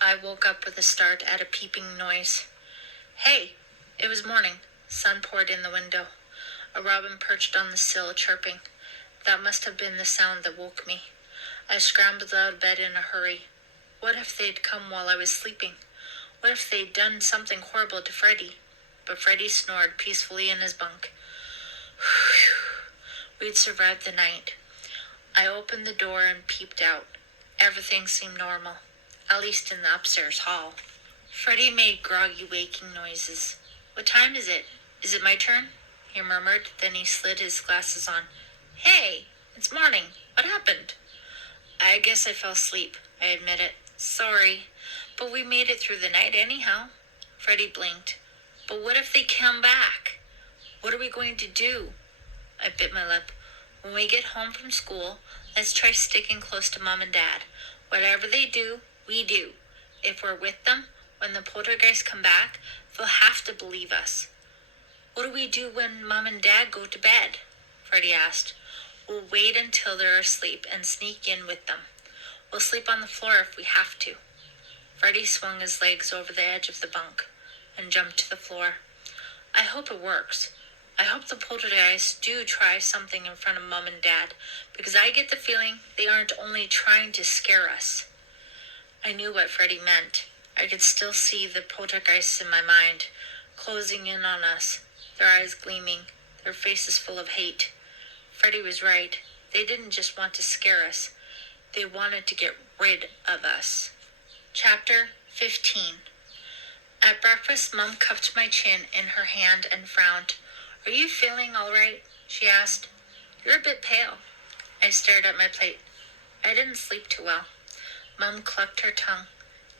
I woke up with a start at a peeping noise. Hey! It was morning. Sun poured in the window. A robin perched on the sill, chirping. That must have been the sound that woke me. I scrambled out of bed in a hurry. What if they'd come while I was sleeping? What if they'd done something horrible to Freddie? But Freddie snored peacefully in his bunk. We'd survived the night. I opened the door and peeped out. Everything seemed normal, at least in the upstairs hall. Freddie made groggy waking noises. What time is it? Is it my turn? He murmured, then he slid his glasses on. Hey, it's morning. What happened? I guess I fell asleep, I admitted. Sorry, but we made it through the night anyhow. Freddie blinked. But what if they come back? What are we going to do? I bit my lip. When we get home from school, let's try sticking close to Mom and Dad. Whatever they do, we do. If we're with them, when the poltergeists come back, they'll have to believe us. What do we do when Mom and Dad go to bed? Freddie asked. We'll wait until they're asleep and sneak in with them. We'll sleep on the floor if we have to. Freddie swung his legs over the edge of the bunk and jumped to the floor. I hope it works. I hope the poltergeists do try something in front of Mom and Dad, because I get the feeling they aren't only trying to scare us. I knew what Freddie meant. I could still see the poltergeists in my mind, closing in on us, their eyes gleaming, their faces full of hate. Freddie was right. They didn't just want to scare us. They wanted to get rid of us. Chapter 15. At breakfast, Mom cupped my chin in her hand and frowned. Are you feeling all right? She asked. You're a bit pale. I stared at my plate. I didn't sleep too well. Mom clucked her tongue.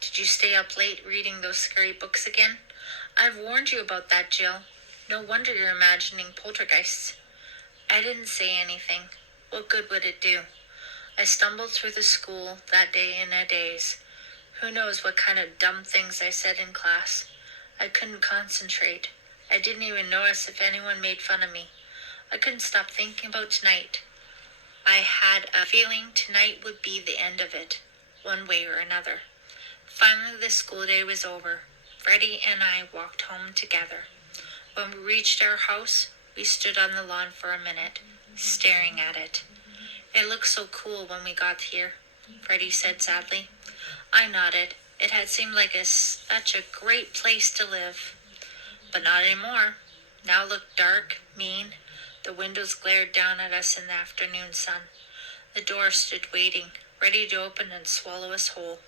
Did you stay up late reading those scary books again? I've warned you about that, Jill. No wonder you're imagining poltergeists. I didn't say anything. What good would it do? I stumbled through the school that day in a daze. Who knows what kind of dumb things I said in class. I couldn't concentrate. I didn't even notice if anyone made fun of me. I couldn't stop thinking about tonight. I had a feeling tonight would be the end of it, one way or another. Finally, the school day was over. Freddie and I walked home together. When we reached our house, we stood on the lawn for a minute, staring at it. It looked so cool when we got here, Freddie said sadly. I nodded. It had seemed like such a great place to live. But not anymore. Now it looked dark, mean. The windows glared down at us in the afternoon sun. The door stood waiting, ready to open and swallow us whole.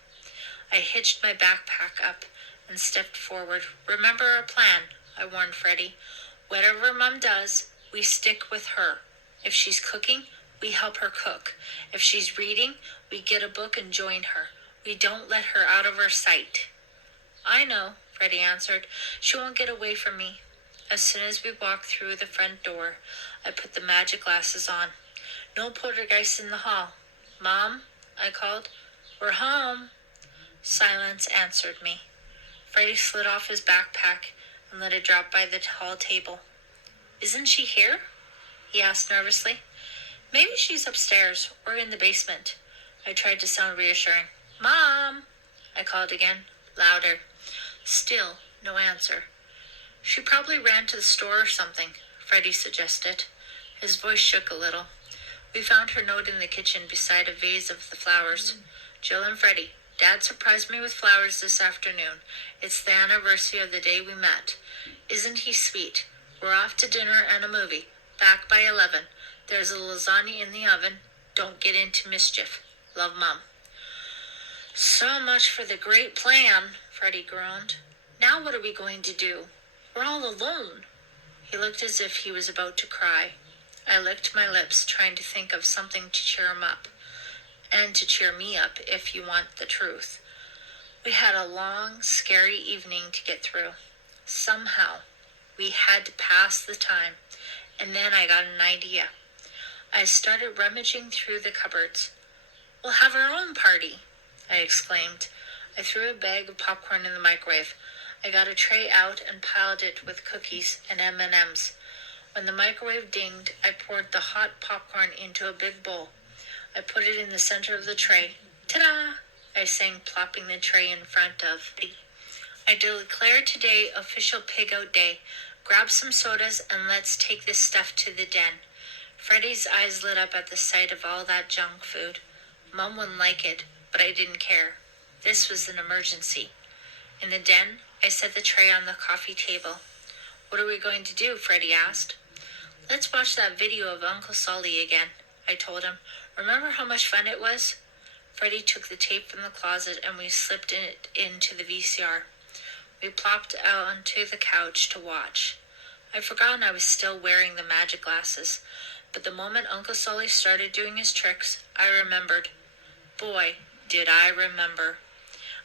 I hitched my backpack up and stepped forward. Remember our plan, I warned Freddie. Whatever Mom does, we stick with her. If she's cooking, we help her cook. If she's reading, we get a book and join her. We don't let her out of our sight. I know, Freddie answered. She won't get away from me. As soon as we walked through the front door, I put the magic glasses on. No poltergeist in the hall. Mom, I called. We're home. Silence answered me. Freddie slid off his backpack and let it drop by the hall table. Isn't she here? He asked nervously. Maybe she's upstairs or in the basement. I tried to sound reassuring. Mom! I called again, louder. Still no answer. She probably ran to the store or something, Freddie suggested. His voice shook a little. We found her note in the kitchen beside a vase of the flowers. Jill and Freddie, Dad surprised me with flowers this afternoon. It's the anniversary of the day we met. Isn't he sweet? We're off to dinner and a movie. Back by 11. There's a lasagna in the oven. Don't get into mischief. Love, Mom. So much for the great plan, Freddie groaned. Now what are we going to do? We're all alone. He looked as if he was about to cry. I licked my lips, trying to think of something to cheer him up. And to cheer me up, if you want the truth. We had a long, scary evening to get through. Somehow, we had to pass the time. And then I got an idea. I started rummaging through the cupboards. We'll have our own party, I exclaimed. I threw a bag of popcorn in the microwave. I got a tray out and piled it with cookies and M&Ms. When the microwave dinged, I poured the hot popcorn into a big bowl. I put it in the center of the tray. Ta-da! I sang, plopping the tray in front of Freddie. I declare today official pig out day. Grab some sodas and let's take this stuff to the den. Freddie's eyes lit up at the sight of all that junk food. Mom wouldn't like it, but I didn't care. This was an emergency. In the den, I set the tray on the coffee table. What are we going to do? Freddie asked. Let's watch that video of Uncle Solly again, I told him. Remember how much fun it was? Freddie took the tape from the closet and we slipped it into the VCR. We plopped out onto the couch to watch. I'd forgotten I was still wearing the magic glasses, but the moment Uncle Solly started doing his tricks, I remembered. Boy, did I remember.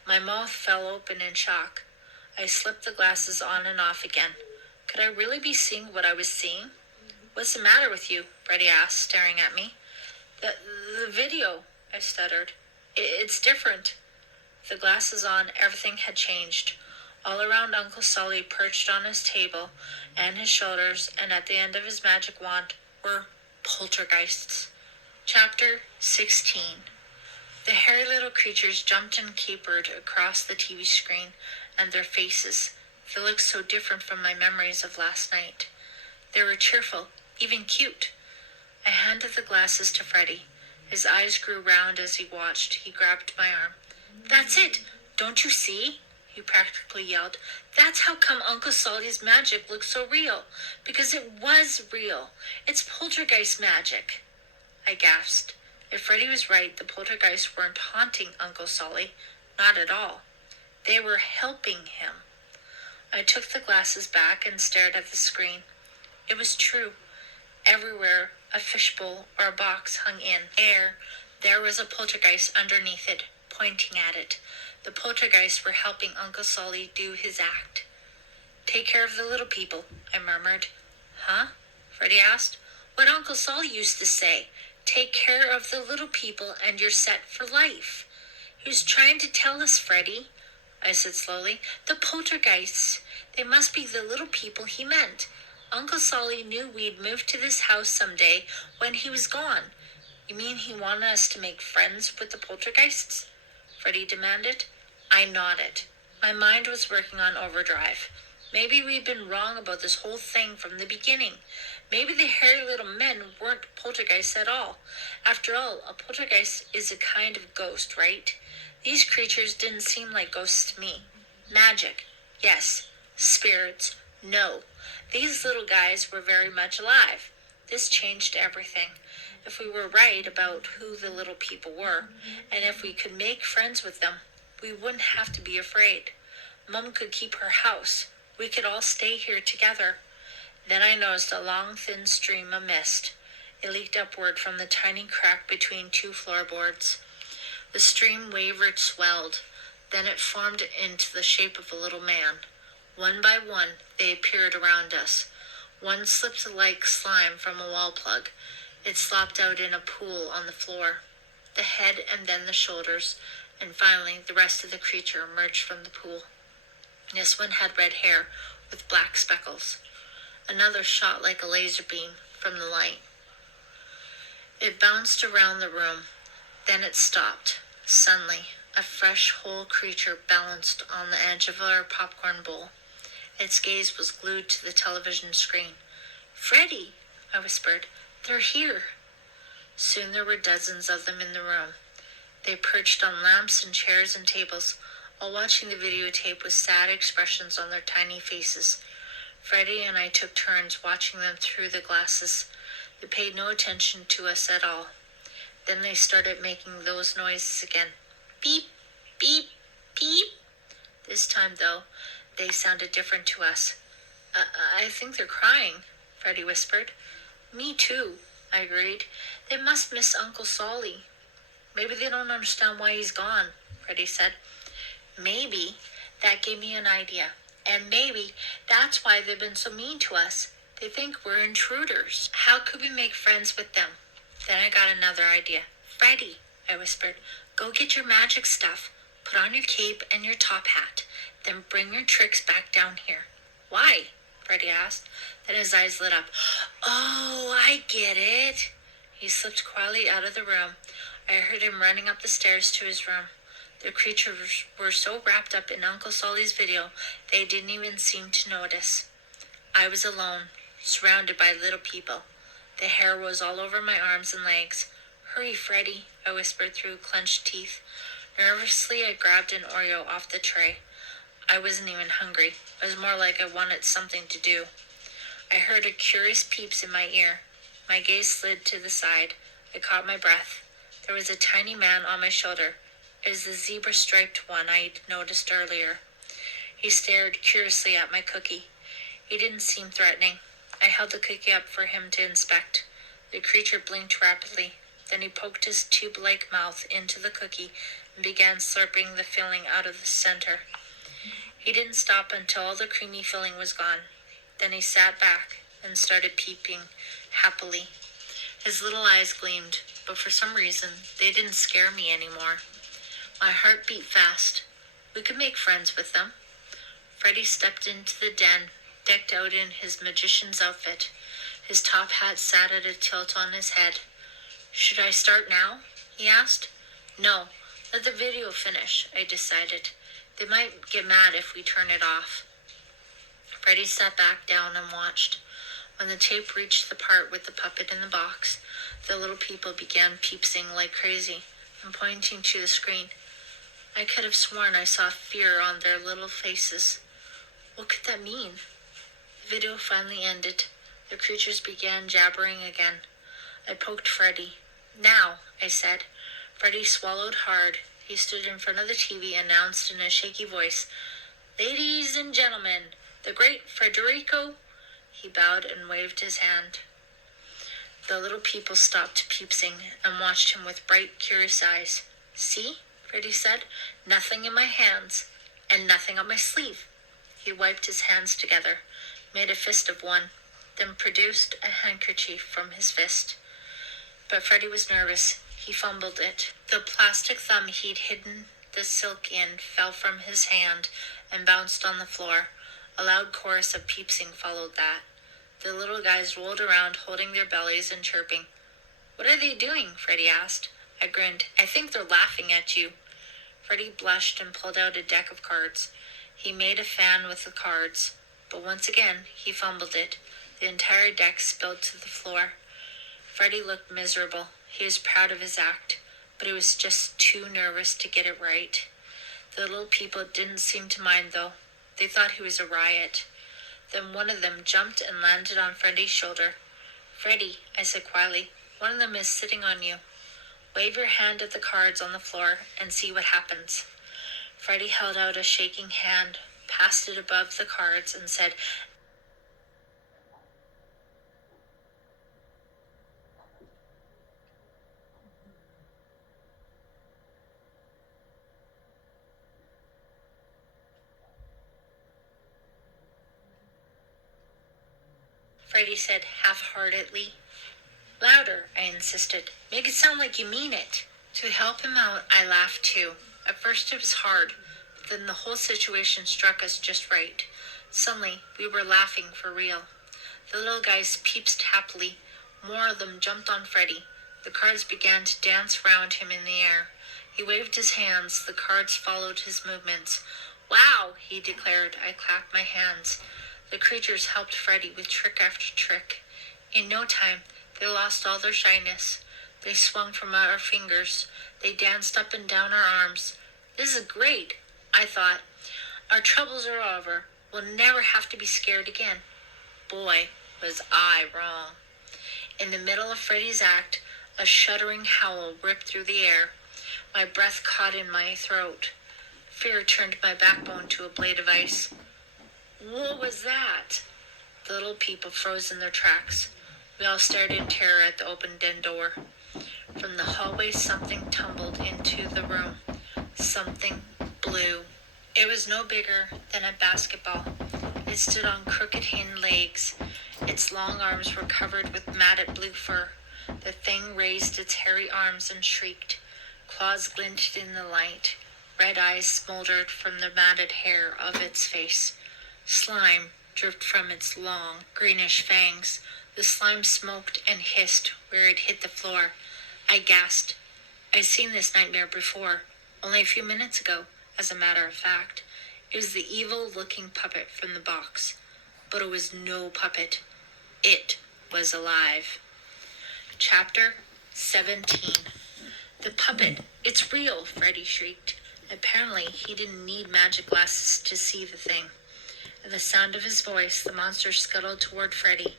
My mouth fell open in shock. I slipped the glasses on and off again. Could I really be seeing what I was seeing? What's the matter with you? Freddie asked, staring at me. The video, I stuttered. It's different. The glasses on, everything had changed. All around Uncle Solly, perched on his table and his shoulders, and at the end of his magic wand, were poltergeists. Chapter 16. The hairy little creatures jumped and capered across the TV screen, and their faces, they looked so different from my memories of last night. They were cheerful, even cute. I handed the glasses to Freddie. His eyes grew round as he watched. He grabbed my arm. That's it! Don't you see? He practically yelled. That's how come Uncle Solly's magic looks so real. Because it was real. It's poltergeist magic. I gasped. If Freddie was right, the poltergeists weren't haunting Uncle Solly. Not at all. They were helping him. I took the glasses back and stared at the screen. It was true. Everywhere a fishbowl or a box hung in air, there was a poltergeist underneath it, pointing at it. The poltergeists were helping Uncle Solly do his act. Take care of the little people, I murmured. Huh? Freddie asked. What Uncle Solly used to say. Take care of the little people and you're set for life. He was trying to tell us, Freddie, I said slowly. The poltergeists. They must be the little people he meant. Uncle Solly knew we'd move to this house someday when he was gone. You mean he wanted us to make friends with the poltergeists? Freddie demanded. I nodded. My mind was working on overdrive. Maybe we'd been wrong about this whole thing from the beginning. Maybe the hairy little men weren't poltergeists at all. After all, a poltergeist is a kind of ghost, right? These creatures didn't seem like ghosts to me. Magic, yes. Spirits, no. These little guys were very much alive. This changed everything. If we were right about who the little people were, and if we could make friends with them, we wouldn't have to be afraid. Mom could keep her house. We could all stay here together. Then I noticed a long, thin stream of mist. It leaked upward from the tiny crack between two floorboards. The stream wavered, swelled. Then it formed into the shape of a little man. One by one, they appeared around us. One slipped like slime from a wall plug. It slopped out in a pool on the floor. The head and then the shoulders, and finally the rest of the creature emerged from the pool. This one had red hair with black speckles. Another shot like a laser beam from the light. It bounced around the room. Then it stopped. Suddenly, a fresh, whole creature balanced on the edge of our popcorn bowl. Its gaze was glued to the television screen. Freddie, I whispered, they're here. Soon there were dozens of them in the room. They perched on lamps and chairs and tables, all watching the videotape with sad expressions on their tiny faces. Freddie and I took turns watching them through the glasses. They paid no attention to us at all. Then they started making those noises again. Beep, beep, beep. This time, though, they sounded different to us. I think they're crying, Freddie whispered. Me too, I agreed. They must miss Uncle Solly. Maybe they don't understand why he's gone, Freddie said. Maybe. That gave me an idea. And maybe that's why they've been so mean to us. They think we're intruders. How could we make friends with them? Then I got another idea. Freddie, I whispered, go get your magic stuff. Put on your cape and your top hat. Then bring your tricks back down here." "Why?" Freddy asked. Then his eyes lit up. "Oh, I get it." He slipped quietly out of the room. I heard him running up the stairs to his room. The creatures were so wrapped up in Uncle Solly's video, they didn't even seem to notice. I was alone, surrounded by little people. The hair was all over my arms and legs. "Hurry, Freddy," I whispered through clenched teeth. Nervously, I grabbed an Oreo off the tray. I wasn't even hungry. It was more like I wanted something to do. I heard a curious peeps in my ear. My gaze slid to the side. I caught my breath. There was a tiny man on my shoulder. It was the zebra-striped one I'd noticed earlier. He stared curiously at my cookie. He didn't seem threatening. I held the cookie up for him to inspect. The creature blinked rapidly. Then he poked his tube-like mouth into the cookie and began slurping the filling out of the center. He didn't stop until all the creamy filling was gone. Then he sat back and started peeping happily. His little eyes gleamed, but for some reason, they didn't scare me anymore. My heart beat fast. We could make friends with them. Freddy stepped into the den, decked out in his magician's outfit. His top hat sat at a tilt on his head. "Should I start now?" he asked. "No, let the video finish," I decided. "They might get mad if we turn it off." Freddy sat back down and watched. When the tape reached the part with the puppet in the box, the little people began peepsing like crazy and pointing to the screen. I could have sworn I saw fear on their little faces. What could that mean? The video finally ended. The creatures began jabbering again. I poked Freddy. "Now," I said. Freddy swallowed hard. He stood in front of the TV and announced in a shaky voice, "Ladies and gentlemen, the great Frederico." He bowed and waved his hand. The little people stopped peepsing and watched him with bright, curious eyes. "See?" Freddy said. "Nothing in my hands, and nothing on my sleeve." He wiped his hands together, made a fist of one, then produced a handkerchief from his fist. But Freddy was nervous. He fumbled it. The plastic thumb he'd hidden the silk in fell from his hand and bounced on the floor. A loud chorus of peepsing followed that. The little guys rolled around holding their bellies and chirping. "What are they doing?" Freddy asked. I grinned. "I think they're laughing at you." Freddy blushed and pulled out a deck of cards. He made a fan with the cards, but once again he fumbled it. The entire deck spilled to the floor. Freddy looked miserable. He was proud of his act, but he was just too nervous to get it right. The little people didn't seem to mind, though. They thought he was a riot. Then one of them jumped and landed on Freddy's shoulder. "Freddy," I said quietly, "one of them is sitting on you. Wave your hand at the cards on the floor and see what happens." Freddy held out a shaking hand, passed it above the cards, and said, Freddy said half-heartedly. "Louder," I insisted. "Make it sound like you mean it." To help him out, I laughed too. At first it was hard, but then the whole situation struck us just right. Suddenly, we were laughing for real. The little guys peeped happily. More of them jumped on Freddy. The cards began to dance round him in the air. He waved his hands. The cards followed his movements. "Wow," he declared. I clapped my hands. The creatures helped Freddy with trick after trick. In no time, they lost all their shyness. They swung from our fingers. They danced up and down our arms. "This is great," I thought. "Our troubles are over. We'll never have to be scared again." Boy, was I wrong. In the middle of Freddy's act, a shuddering howl ripped through the air. My breath caught in my throat. Fear turned my backbone to a blade of ice. What was that? The little people froze in their tracks. We all stared in terror at the open den door. From the hallway, something tumbled into the room. Something blue. It was no bigger than a basketball. It stood on crooked hind legs. Its long arms were covered with matted blue fur. The thing raised its hairy arms and shrieked. Claws glinted in the light. Red eyes smoldered from the matted hair of its face. Slime dripped from its long, greenish fangs. The slime smoked and hissed where it hit the floor. I gasped. I'd seen this nightmare before, only a few minutes ago, as a matter of fact. It was the evil-looking puppet from the box. But it was no puppet. It was alive. Chapter 17. The puppet. It's real, Freddy shrieked. Apparently, he didn't need magic glasses to see the thing. At the sound of his voice, the monster scuttled toward Freddy.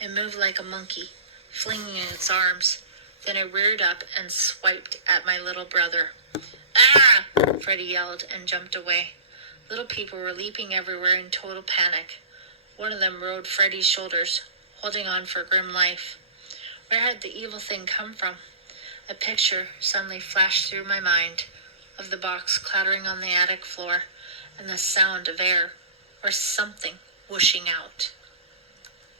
It moved like a monkey, flinging its arms. Then it reared up and swiped at my little brother. Ah! Freddy yelled and jumped away. Little people were leaping everywhere in total panic. One of them rode Freddy's shoulders, holding on for grim life. Where had the evil thing come from? A picture suddenly flashed through my mind of the box clattering on the attic floor and the sound of air or something whooshing out.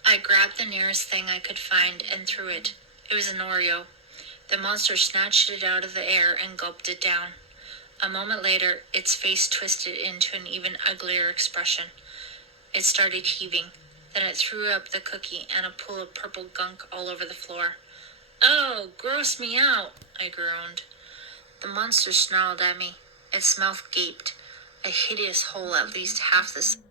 I grabbed the nearest thing I could find and threw it. It was an Oreo. The monster snatched it out of the air and gulped it down. A moment later, its face twisted into an even uglier expression. It started heaving. Then it threw up the cookie and a pool of purple gunk all over the floor. Oh, gross me out, I groaned. The monster snarled at me. Its mouth gaped, a hideous hole at least half the size